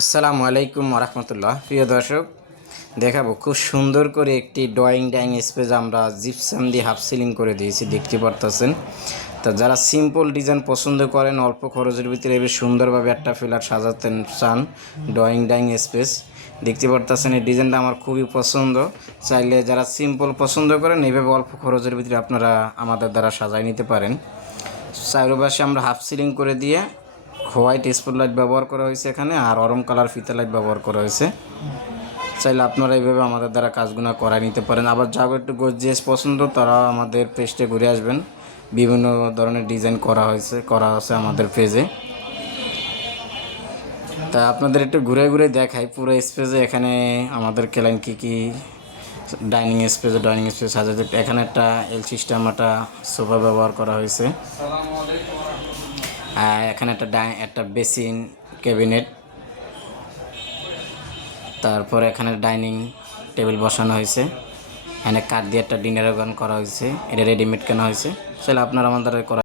আসসালামু আলাইকুম রহমতুল্লাহ। প্রিয় দর্শক, দেখাবো খুব সুন্দর করে একটি ডাইং স্পেস আমরা জিপসাম দিয়ে হাফ সিলিং করে দিয়েছি, দেখতে পারতেছেন। তো যারা সিম্পল ডিজাইন পছন্দ করেন, অল্প খরচের ভিতরে বেশ সুন্দরভাবে একটা ফ্ল্যাট সাজাতে চান, ডাইং স্পেস দেখতে পারতেছেন। এই ডিজাইনটা আমার খুবই পছন্দ। চাইলে যারা সিম্পল পছন্দ করেন, এইভাবে অল্প খরচের ভিতরে আপনারা আমাদের দ্বারা সাজায় নিতে পারেন। চারপাশে আমরা হাফ সিলিং করে দিয়ে হোয়াইট স্পট লাইট ব্যবহার করা হয়েছে এখানে, আর অরম কালার ফিতা লাইট ব্যবহার করা হয়েছে। চাইলে আপনারা এইভাবে আমাদের দ্বারা কাজগুলো করায় নিতে পারেন। আবার যারা একটু গর্জিয়াস পছন্দ, তারা আমাদের পেজে ঘুরে আসবেন। বিভিন্ন ধরনের ডিজাইন করা আছে আমাদের পেজে। তা আপনাদের একটু ঘুরে ঘুরে দেখাই পুরো স্পেসে এখানে আমাদের ক্লায়েন্ট কী ডাইনিং স্পেস সাজাতে। এখানে একটা এল সিস্টেম একটা সোফা ব্যবহার করা হয়েছে। এখানে একটা বেসিন ক্যাবিনেট, তারপর এখানে ডাইনিং টেবিল বসানো হয়েছে। এখানে কাঠ দিয়ে একটা ডিনার ওভেন করা হয়েছে, এটা রেডিমেড কেনা হয়েছে। চাইলে আপনারা আমাদের করা